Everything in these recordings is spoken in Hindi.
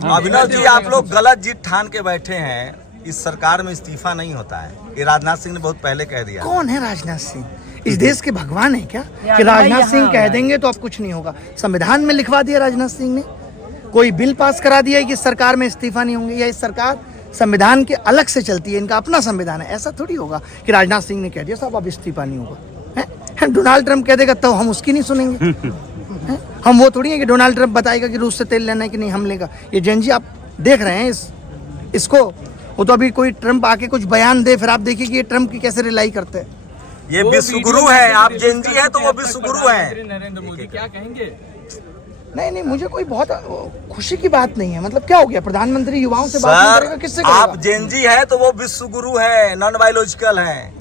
अभिनव जी, आप लोग गलत जीत ठान के बैठे हैं। इस सरकार में इस्तीफा नहीं होता है, ये राजनाथ सिंह ने बहुत पहले कह दिया। कौन है राजनाथ सिंह? इस देश के भगवान है क्या कि राजनाथ सिंह कह देंगे तो अब कुछ नहीं होगा? संविधान में लिखवा दिया राजनाथ सिंह ने, कोई बिल पास करा दिया है कि इस सरकार में इस्तीफा नहीं होंगे, या इस सरकार संविधान के अलग से चलती है, इनका अपना संविधान है। ऐसा थोड़ी होगा कि राजनाथ सिंह ने कह दिया साहब अब इस्तीफा नहीं होगा। डोनाल्ड ट्रंप कह देगा तो हम उसकी नहीं सुनेंगे। हम वो थोड़ी है कि डोनाल्ड ट्रंप बताएगा कि रूस से तेल लेना है कि नहीं हम लेगा। ये जैन जी आप देख रहे हैं इसको, वो तो अभी कोई ट्रंप आके कुछ बयान दे, फिर आप देखिए कि ये ट्रंप की कैसे रिलाई करते हैं। ये विश्व गुरु है, आप जैन जी है तो वो विश्व गुरु है। नरेंद्र मोदी क्या कहेंगे? नहीं, मुझे कोई बहुत खुशी की बात नहीं है। मतलब क्या हो गया, प्रधानमंत्री युवाओं से बात नहीं करेगा, किससे करेगा? आप जैन जी है तो वो विश्व गुरु है, नॉन बायोलॉजिकल है।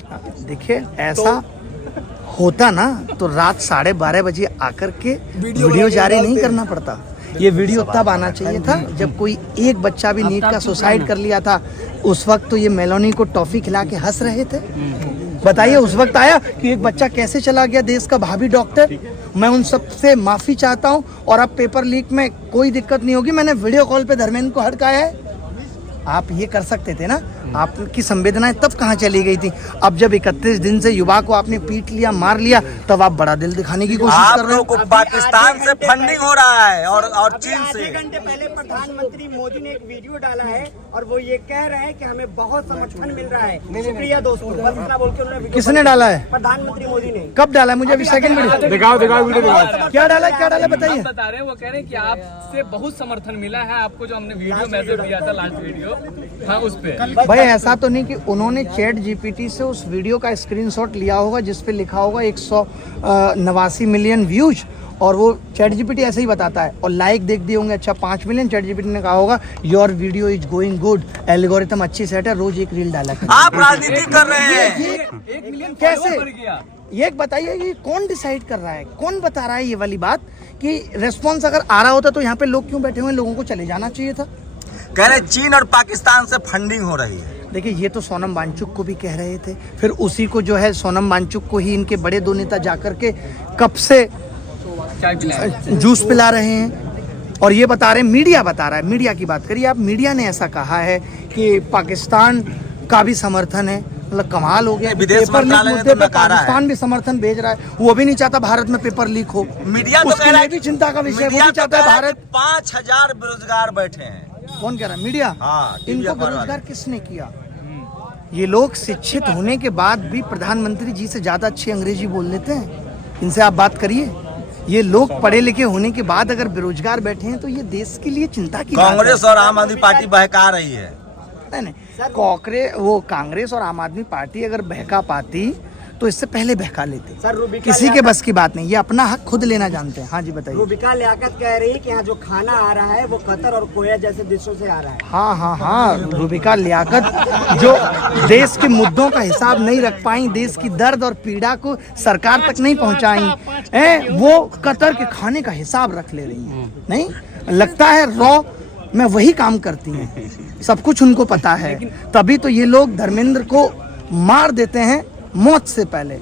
देखिए ऐसा होता ना तो रात 12:30 बजे आकर के वीडियो जारी नहीं करना पड़ता। ये वीडियो तब आना चाहिए था जब कोई एक बच्चा भी नीट का सुसाइड कर लिया था। उस वक्त तो ये मेलोनी को टॉफी खिला के हंस रहे थे। बताइए उस वक्त आया कि एक बच्चा कैसे चला गया, देश का भावी डॉक्टर। मैं उन सब से माफी चाहता हूं और अब पेपर लीक में कोई दिक्कत नहीं होगी। मैंने वीडियो कॉल पे धर्मेंद्र को हड़काया है। आप ये कर सकते थे ना, आपकी संवेदनाएं तब कहाँ चली गई थी? अब जब 31 दिन से युवा को आपने पीट लिया, मार लिया, तब आप बड़ा दिल दिखाने की कोशिश कर रहे हो। आप लोगों को पाकिस्तान से फंडिंग हो रहा है और चीन से। आधे घंटे पहले प्रधानमंत्री मोदी ने एक वीडियो डाला है और वो ये कह रहे हैं कि हमें बहुत समर्थन मिल रहा है। शुक्रिया दोस्तों, बस इतना बोल के उन्होंने किसने डाला है? प्रधानमंत्री मोदी ने। कब डाला है? मुझे अभी सेकंड वीडियो दिखाओ वीडियो दिखाओ। क्या डाला बताइए। बता रहे हैं, वो कह रहे हैं कि आपसे बहुत समर्थन मिला है आपको, जो हमने वीडियो मैसेज दिया था लास्ट वीडियो, हाँ उस पे। भाई ऐसा तो नहीं कि उन्होंने चैट जीपीटी से उस वीडियो का स्क्रीनशॉट लिया होगा जिस पे लिखा होगा 189 मिलियन व्यूज, और वो चैट जीपीटी ऐसे ही बताता है, और लाइक देख दिए होंगे अच्छा 5 मिलियन। चैट जीपीटी ने कहा होगा your video is going good, algorithm अच्छी सेट है, रोज एक रील डाला करें। आप राजनीति कर रहे हैं। 1 मिलियन कैसे? गया। ये बताइए ये कौन डिसाइड कर रहा है, कौन बता रहा है ये वाली बात कि रेस्पॉन्स अगर आ रहा होता तो यहाँ पे लोग क्यों बैठे हुए हैं? लोगों को चले जाना चाहिए था। कह रहे चीन और पाकिस्तान से फंडिंग हो रही है। देखिए ये तो सोनम वांगचुक को भी कह रहे थे, फिर उसी को जो है सोनम वांगचुक को ही इनके बड़े दो नेता जाकर के कप से जूस पिला रहे हैं, और ये बता रहे हैं, मीडिया बता रहा है। मीडिया की बात करिए आप, मीडिया ने ऐसा कहा है कि पाकिस्तान का भी समर्थन है। मतलब कमाल हो गया। विदेश पेपर लीक मंत्रालय ने मुद्दे तो पे नकारा है। पाकिस्तान भी समर्थन भेज रहा है, वो भी नहीं चाहता भारत में पेपर लीक हो। मीडिया तो उसके कह रहा लिए भी चिंता का विषय, वो मीडिया भी तो चाहता कह है रहा है भारत। कि 5000 बेरोजगार बैठे हैं। कौन कह रहा है? मीडिया। हाँ, इनको बेरोजगार किसने किया? ये लोग शिक्षित होने के बाद भी प्रधानमंत्री जी से ज्यादा अच्छी अंग्रेजी बोल लेते हैं। इनसे आप बात करिए। ये लोग पढ़े लिखे होने के बाद अगर बेरोजगार बैठे हैं तो ये देश के लिए चिंता की बात है। कांग्रेस और आम आदमी पार्टी बहका रही है। नहीं, कांग्रेस और आम आदमी पार्टी अगर बहका पाती तो इससे पहले बहका लेते। किसी के बस की बात नहीं, ये अपना हक खुद लेना जानते हैं। हाँ जी बताइए। रूबिका लियाकत कह रही है कि यहाँ जो खाना आ रहा है वो कतर और कोरिया जैसे देशों से आ रहा है। हाँ, रूबिका लियाकत जो देश के मुद्दों का हिसाब नहीं रख पाई, देश की दर्द और पीड़ा को सरकार तक नहीं पहुँचाई, वो कतर के खाने का हिसाब रख ले रही हैं। नहीं लगता है रॉ में वही काम करती हैं, सब कुछ उनको पता है, तभी तो ये लोग धर्मेंद्र को मार देते हैं मौत से पहले।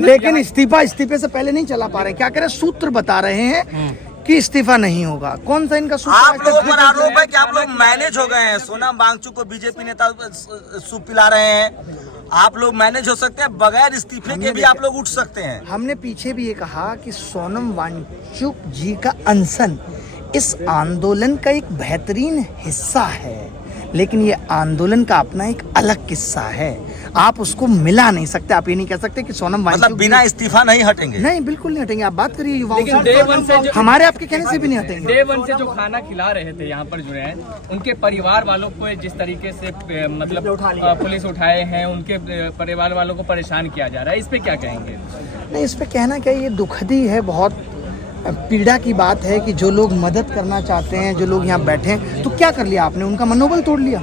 लेकिन इस्तीफे से पहले नहीं चला पा रहे। क्या करें? सूत्र बता रहे हैं कि इस्तीफा नहीं होगा। कौन सा इनका सूत्र? आप लोगों पर आरोप है कि आप लोग मैनेज हो गए हैं। सोनम वांगचुक को बीजेपी नेता सूप पिला रहे हैं। आप लोग मैनेज हो सकते हैं, बगैर इस्तीफे के भी आप लोग उठ सकते हैं। हमने पीछे भी ये कहा कि सोनम वांगचुक जी का अनशन इस आंदोलन का एक बेहतरीन हिस्सा है, लेकिन ये आंदोलन का अपना एक अलग किस्सा है। आप उसको मिला नहीं सकते। आप ये नहीं कह सकते कि सोनम वांगचुक मतलब बिना इस्तीफा नहीं हटेंगे। नहीं, बिल्कुल नहीं हटेंगे। आप बात करिए युवाओं से, डे वन से हमारे आपके कहने से भी नहीं हटेंगे। डे वन से जो खाना खिला रहे थे यहाँ पर जुड़े हैं, उनके परिवार वालों को जिस तरीके से मतलब पुलिस उठाए हैं, उनके परिवार वालों को परेशान किया जा रहा है, इस पे क्या कहेंगे? नहीं, इस पे कहना क्या, ये दुखद ही है, बहुत पीड़ा की बात है कि जो लोग मदद करना चाहते हैं, जो लोग यहाँ बैठे हैं, तो क्या कर लिया आपने? उनका मनोबल तोड़ लिया।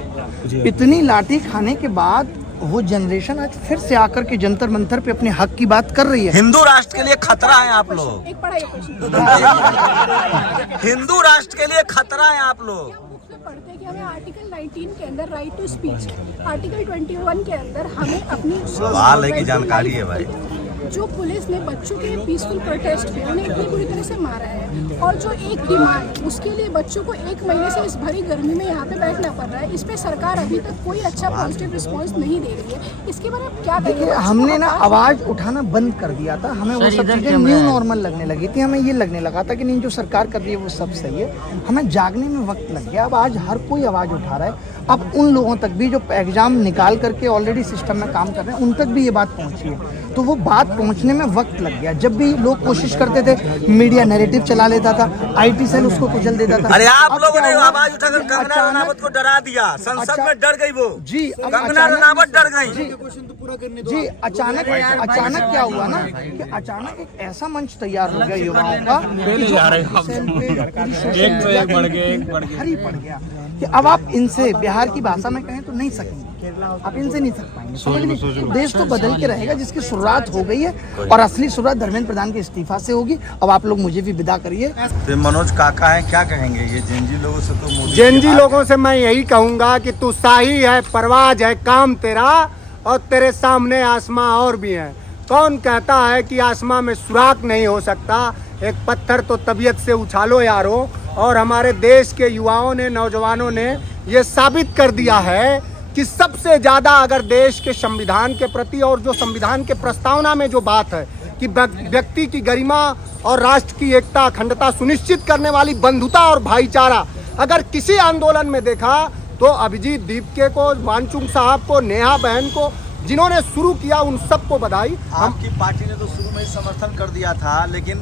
इतनी लाठी खाने के बाद वो जनरेशन आज फिर से आकर के जंतर मंतर पे अपने हक की बात कर रही है। हिंदू राष्ट्र के लिए खतरा है आप लोग। हिंदू राष्ट्र के लिए खतरा है आप लोग। पढ़ते हैं कि हमें आर्टिकल 19 के अंदर राइट टू स्पीच, आर्टिकल 21 के अंदर हमें अपनी सवाल है कि जानकारी है भाई। जो पुलिस ने बच्चों के पीसफुल प्रोटेस्ट पे उन्हें इतनी बुरी तरह से मारा है, और जो एक डिमांड उसके लिए बच्चों को 1 महीने से इस भरी गर्मी में यहाँ पे बैठना पड़ रहा है, इस पे सरकार अभी तक कोई अच्छा पॉजिटिव रिस्पॉन्स नहीं दे रही है। इसके बारे में आप क्या कहेंगे? हमने ना आवाज उठाना बंद कर दिया था, हमें वो सब चीजें न्यू नॉर्मल लगने लगी थी, हमें ये लगने लगा था कि नहीं जो सरकार कर रही है वो सब सही है, हमें जागने में वक्त लग गया। अब आज हर कोई आवाज उठा रहा है, अब उन लोगों तक भी जो एग्जाम निकाल करके ऑलरेडी सिस्टम में काम कर रहे हैं उन तक भी ये बात पहुंची है, तो वो बात पहुंचने में वक्त लग गया। जब भी लोग कोशिश करते थे, मीडिया नैरेटिव चला लेता था, IT सेल उसको कुचल देता था। अरे आप अब लोगों क्या ने हुआ? आवाज उठाकर कंगना रनावत को डरा दिया, संसद में डर गई वो जी, कंगना रनावत डर गई जी। अचानक क्या हुआ ना कि अचानक एक ऐसा मंच तैयार हो गया युवाओं का कि जो भारी पड़ गया कि अब आप इनसे बिहार की भाषा में कहें तो नहीं सकेंगे, आप इनसे नहीं सक पाएंगे। समझ लीजिए, देश तो बदल के रहेगा जिसकी शुरुआत हो गई है, और असली शुरुआत धर्मेंद्र प्रधान के इस्तीफा से होगी। अब आप लोग मुझे भी विदा करिए। तो मनोज काका है, क्या कहेंगे ये जेनजी लोगों से? तो मोदी जेनजी लोगों से मैं यही कहूंगा कि तू शाही है, परवाज है काम तेरा, और तेरे सामने आसमां और भी है। कौन कहता है कि आसमां में सुराख नहीं हो सकता? एक पत्थर तो तबीयत से उछालो यारो। और हमारे देश के युवाओं ने, नौजवानों ने ये साबित कर दिया है कि सबसे ज्यादा अगर देश के संविधान के प्रति और जो संविधान के प्रस्तावना में जो बात है कि व्यक्ति की गरिमा और राष्ट्र की एकता अखंडता सुनिश्चित करने वाली बंधुता और भाईचारा अगर किसी आंदोलन में देखा तो अभिजीत दीपके को, वानचुंग साहब को, नेहा बहन को, जिन्होंने शुरू किया उन सबको बधाई। आपकी पार्टी ने तो शुरू में ही समर्थन कर दिया था, लेकिन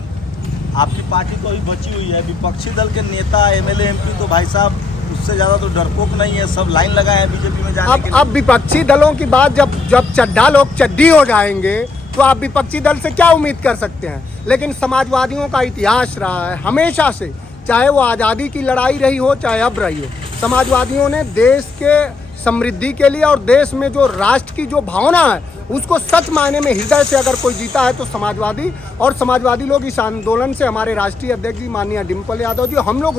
आपकी पार्टी तो अभी बची हुई है। विपक्षी दल के नेता, MLA, MP तो भाई साहब उससे ज्यादा तो डरपोक नहीं है, सब लाइन लगाए हैं बीजेपी में जाने के लिए। अब विपक्षी दलों की बात जब चड्ढा लोग चड्डी हो जाएंगे तो आप विपक्षी दल से क्या उम्मीद कर सकते हैं? लेकिन समाजवादियों का इतिहास रहा है हमेशा से, चाहे वो आज़ादी की लड़ाई रही हो चाहे अब रही हो, समाजवादियों ने देश के समृद्धि के लिए और देश में जो राष्ट्र की जो भावना है उसको सच मायने में हृदय से अगर कोई जीता है तो समाजवादी। और समाजवादी लोग इस आंदोलन से, हमारे राष्ट्रीय अध्यक्ष जी माननीय डिम्पल यादव जी, हम लोग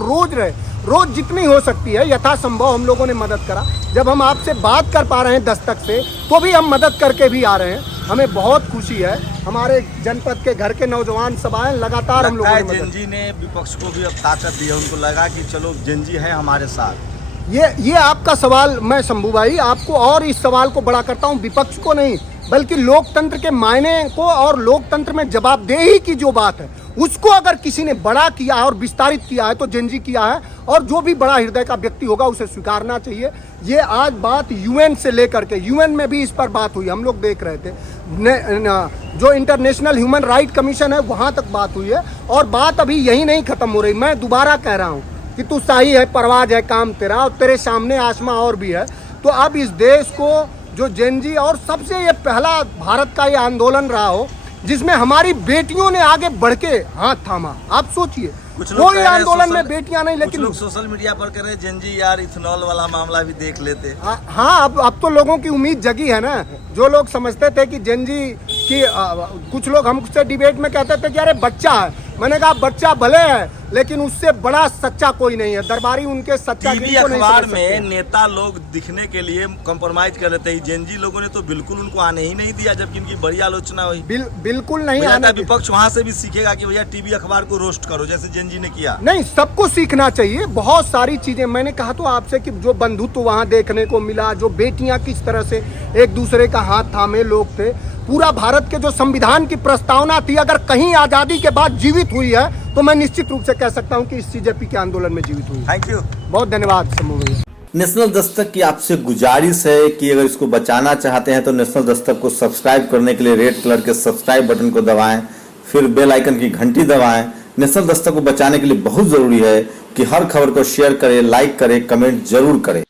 रोज जितनी हो सकती है यथासंभव हम लोगों ने मदद करा। जब हम आपसे बात कर पा रहे हैं दस्तक से तो भी हम मदद करके भी आ रहे हैं, हमें बहुत खुशी है। हमारे जनपद के घर के नौजवान सब आए, लगातार हम लोगों ने जेनजी ने विपक्ष को भी अब ताकत दी है, उनको लगा कि चलो जेनजी है हमारे साथ। ये आपका सवाल, मैं शंभू भाई आपको और इस सवाल को बड़ा करता हूँ, विपक्ष को नहीं बल्कि लोकतंत्र के मायने को और लोकतंत्र में जवाबदेही की जो बात है उसको अगर किसी ने बड़ा किया है और विस्तारित किया है तो जेनजी किया है, और जो भी बड़ा हृदय का व्यक्ति होगा उसे स्वीकारना चाहिए। ये आज बात UN से लेकर के, UN में भी इस पर बात हुई, हम लोग देख रहे थे, जो इंटरनेशनल ह्यूमन राइट कमीशन है वहाँ तक बात हुई है, और बात अभी यही नहीं खत्म हो रही। मैं दोबारा कह रहा हूँ कि तू शाही है, परवाज है काम तेरा, और तेरे सामने आसमां और भी है। तो अब इस देश को जो जेनजी, और सबसे ये पहला भारत का ये आंदोलन रहा हो जिसमें हमारी बेटियों ने आगे बढ़ के हाथ थामा। आप सोचिए, कोई आंदोलन में बेटियां नहीं, लेकिन लोग सोशल मीडिया पर कह रहे हैं जेनजी यार इथेनॉल वाला मामला भी देख लेते। हाँ, अब तो लोगों की उम्मीद जगी है ना। जो लोग समझते थे कि जेनजी की, कुछ लोग हमसे डिबेट में कहते थे कि अरे बच्चा है, मैंने कहा बच्चा भले है लेकिन उससे बड़ा सच्चा कोई नहीं है। दरबारी उनके सच्चा टीवी अखबार में नेता लोग दिखने के लिए कॉम्प्रोमाइज कर लेते हैं, जेनजी लोगों ने तो बिल्कुल उनको आने ही नहीं दिया, जबकि इनकी बड़ी आलोचना हुई। बिल्कुल नहीं आने। विपक्ष वहाँ से भी सीखेगा कि भैया टीवी अखबार को रोस्ट करो जैसे जेनजी ने किया। नहीं, सबको सीखना चाहिए, बहुत सारी चीजें। मैंने कहा तो आपसे कि जो बंधुत्व वहाँ देखने को मिला, जो बेटियां किस तरह से एक दूसरे का हाथ थामे लोग थे, पूरा भारत के जो संविधान की प्रस्तावना थी अगर कहीं आजादी के बाद जीवित हुई है तो मैं निश्चित रूप से कह सकता हूं कि इस CJP के आंदोलन में जीवित हुई। थैंक यू, बहुत धन्यवाद शंभू भैया। नेशनल दस्तक की आपसे गुजारिश है कि अगर इसको बचाना चाहते हैं तो नेशनल दस्तक को सब्सक्राइब करने के लिए रेड कलर के सब्सक्राइब बटन को दबाएं, फिर बेल आइकन की घंटी दबाएं। नेशनल दस्तक को बचाने के लिए बहुत जरूरी है कि हर खबर को शेयर करें, लाइक करें, कमेंट जरूर करें।